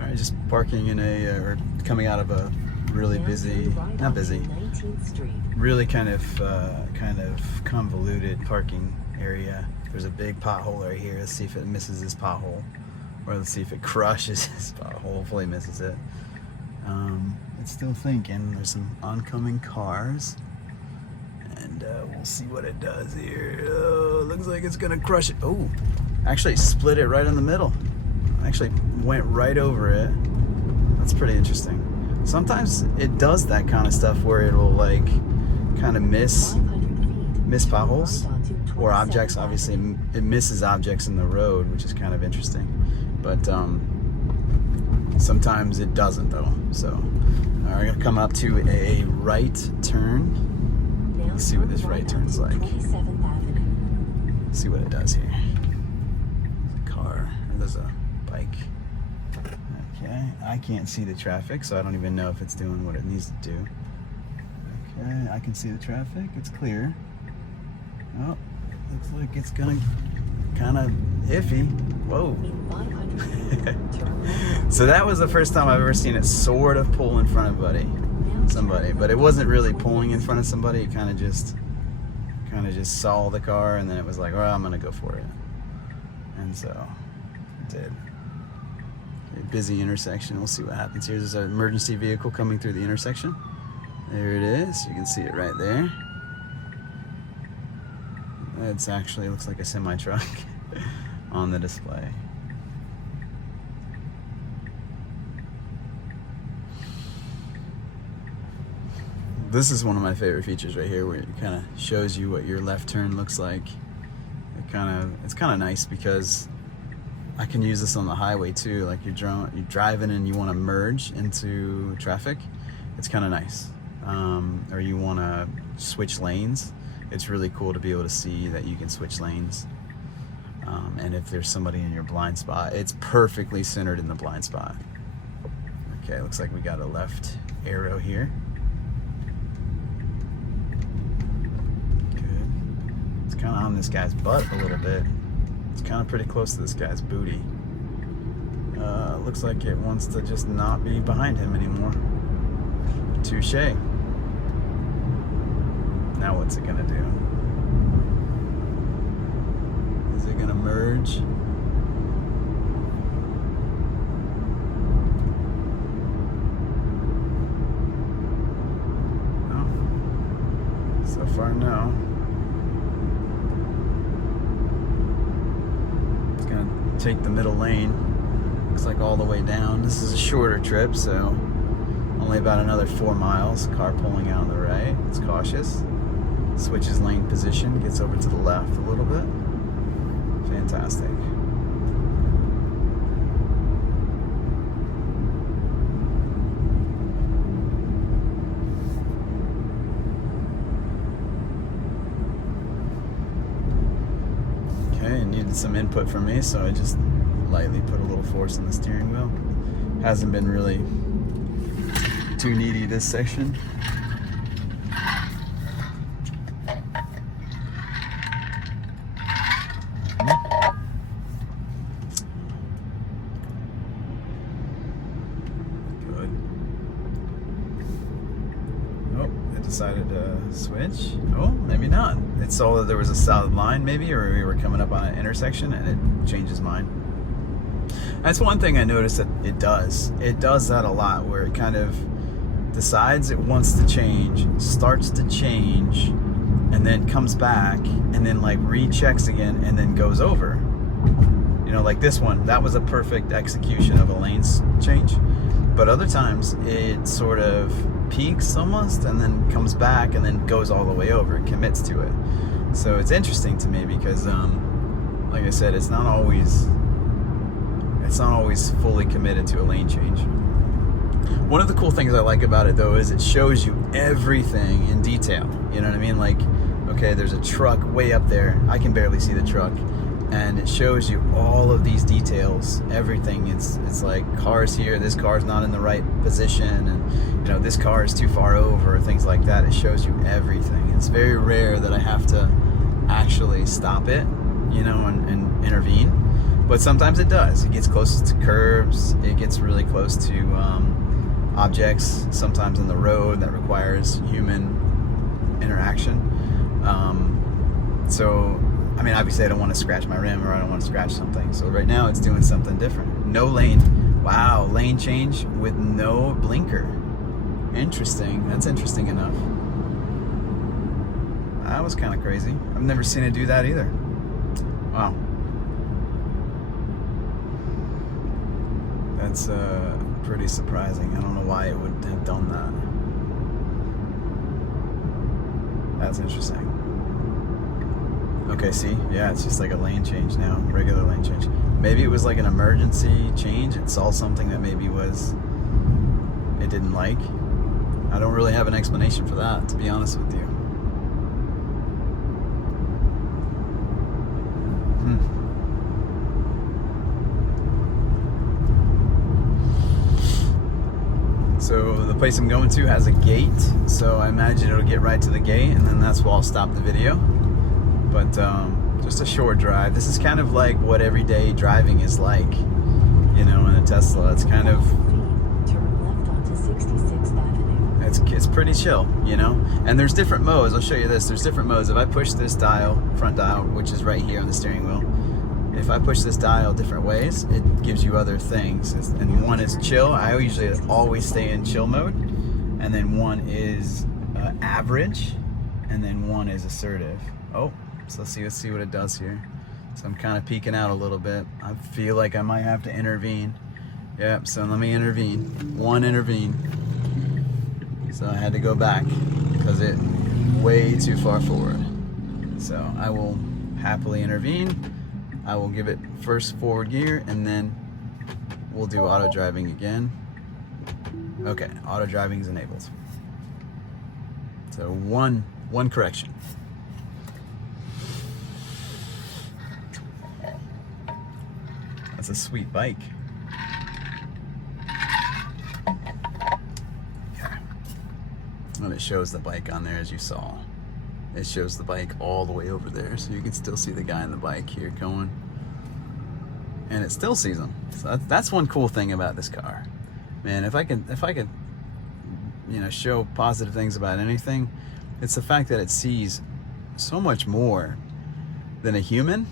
Alright, just parking in or coming out of a really busy, not busy, really kind of convoluted parking area. There's a big pothole right here. Let's see if it misses this pothole, or let's see if it crushes this pothole. Hopefully it misses it. It's still thinking. There's some oncoming cars, and we'll see what it does here. Oh, looks like it's gonna crush it. Oh, actually split it right in the middle. Actually went right over it. That's pretty interesting. Sometimes it does that kind of stuff where it will like kind of miss potholes or objects. Obviously it misses objects in the road, which is kind of interesting, but sometimes it doesn't though. So we're gonna come up to a right turn. Let's see what this right turn's like. Let's see what it does here. There's a car, there's a bike. Okay, I can't see the traffic, so I don't even know if it's doing what it needs to do. Okay, I can see the traffic, it's clear. Oh, looks like it's gonna kind of iffy. Whoa. So that was the first time I've ever seen it sort of pull in front of somebody, but it wasn't really pulling in front of somebody. It kind of just saw the car, and then it was like, well, I'm gonna go for it. And so it did. A busy intersection. We'll see what happens here. There's an emergency vehicle coming through the intersection. There it is. You can see it right there. It's actually looks like a semi-truck on the display. This is one of my favorite features right here, where it kind of shows you what your left turn looks like. It's kind of nice because I can use this on the highway too. Like you're driving and you want to merge into traffic. It's kind of nice. Or you want to switch lanes. It's really cool to be able to see that you can switch lanes. And if there's somebody in your blind spot, it's perfectly centered in the blind spot. Okay, looks like we got a left arrow here. Good. It's kind of on this guy's butt a little bit. It's kind of pretty close to this guy's booty. Looks like it wants to just not be behind him anymore. Touche. Now what's it gonna do? Is it gonna merge? No. So far, no. It's gonna take the middle lane. Looks like all the way down. This is a shorter trip, so only about another 4 miles. Car pulling out on the right. It's cautious. Switches lane position, gets over to the left a little bit. Fantastic. Okay, it needed some input from me, so I just lightly put a little force in the steering wheel. Hasn't been really too needy this section. Good. Oh, it decided to switch. Oh, maybe not. It saw that there was a solid line maybe, or we were coming up on an intersection, and it changed its mind. That's one thing I noticed that it does. It does that a lot, where it kind of decides it wants to change, starts to change, and then comes back, and then like rechecks again, and then goes over. You know, like this one, that was a perfect execution of a lane change. But other times, it sort of peaks almost, and then comes back, and then goes all the way over, and commits to it. So it's interesting to me because, like I said, it's not always fully committed to a lane change. One of the cool things I like about it though is it shows you everything in detail. You know what I mean? Like, okay, there's a truck way up there. I can barely see the truck. and it shows you all of these details, everything. It's like cars here, this car's not in the right position, and you know, this car is too far over, things like that. It shows you everything. It's very rare that I have to actually stop it, you know, and intervene, but sometimes it does. It gets close to curbs, it gets really close to objects, sometimes on the road that requires human interaction. So I mean, obviously I don't want to scratch my rim, or I don't want to scratch something. So right now it's doing something different. No lane. Wow, lane change with no blinker. Interesting. That's interesting enough. That was kind of crazy. I've never seen it do that either. Wow. That's pretty surprising. I don't know why it would have done that. That's interesting. Okay, see? Yeah, it's just like a lane change now. Regular lane change. Maybe it was like an emergency change. It saw something that maybe it didn't like. I don't really have an explanation for that, to be honest with you. So the place I'm going to has a gate, so I imagine it'll get right to the gate, and then that's where I'll stop the video. But just a short drive. This is kind of like what everyday driving is like, you know, in a Tesla. It's kind of, turn left onto 66th Avenue. It's pretty chill, you know. And there's different modes. I'll show you this. There's different modes. If I push this dial, front dial, which is right here on the steering wheel, if I push this dial different ways, it gives you other things. And one is chill. I usually always stay in chill mode. And then one is average, and then one is assertive. Oh. So let's see what it does here. So I'm kind of peeking out a little bit. I feel like I might have to intervene. Yep, so let me intervene. Intervene. So I had to go back because it way too far forward. So I will happily intervene. I will give it first forward gear, and then we'll do auto driving again. Okay, auto driving is enabled. So one correction. That's a sweet bike. Okay. And it shows the bike on there, as you saw. It shows the bike all the way over there, so you can still see the guy on the bike here going. And it still sees him. So that's one cool thing about this car. Man, if I could, you know, show positive things about anything, it's the fact that it sees so much more than a human.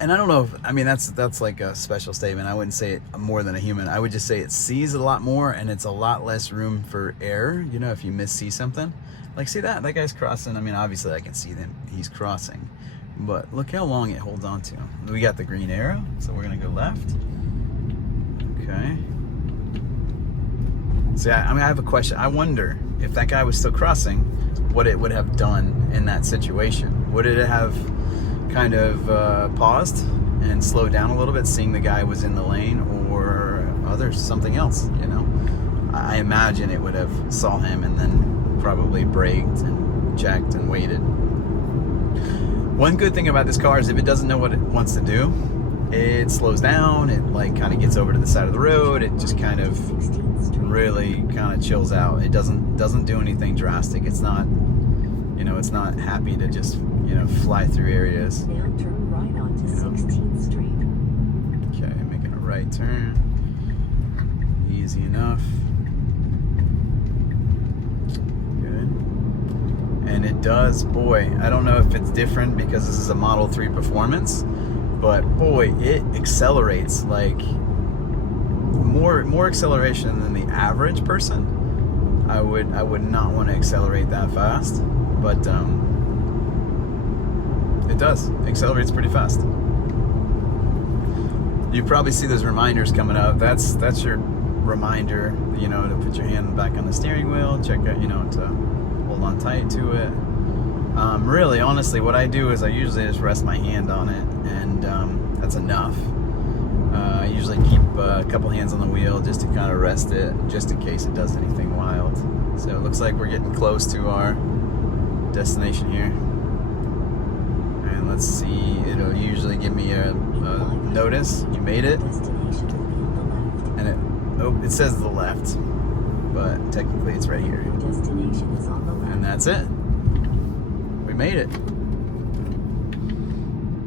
And I don't know if, I mean, that's like a special statement. I wouldn't say it more than a human. I would just say it sees a lot more, and it's a lot less room for error, you know, if you see something. Like, see that guy's crossing. I mean, obviously I can see them. He's crossing. But look how long it holds on to. We got the green arrow, so we're going to go left. Okay. See, I mean, I have a question. I wonder if that guy was still crossing, what it would have done in that situation. Would it have kind of paused and slowed down a little bit, seeing the guy was in the lane, or something else, you know? I imagine it would have saw him and then probably braked and checked and waited. One good thing about this car is if it doesn't know what it wants to do, it slows down, it like kind of gets over to the side of the road, it just kind of really kind of chills out. It doesn't do anything drastic. It's not, you know, it's not happy to just, you know, fly through areas. Now turn right onto 16th Street. Okay, making a right turn. Easy enough. Good. And it does, boy, I don't know if it's different because this is a Model 3 Performance, but boy, it accelerates like more acceleration than the average person. I would not want to accelerate that fast, but it does. It accelerates pretty fast. You probably see those reminders coming up. That's your reminder, you know, to put your hand back on the steering wheel, check out, you know, to hold on tight to it. Really, honestly, what I do is I usually just rest my hand on it, and that's enough. I usually keep a couple hands on the wheel just to kind of rest it, just in case it does anything wild. So it looks like we're getting close to our destination here. And And let's see, it'll usually give me a notice. You made it. Destination will be on the left. And it says the left, but technically it's right here. Your destination is on the left. And that's it. We made it.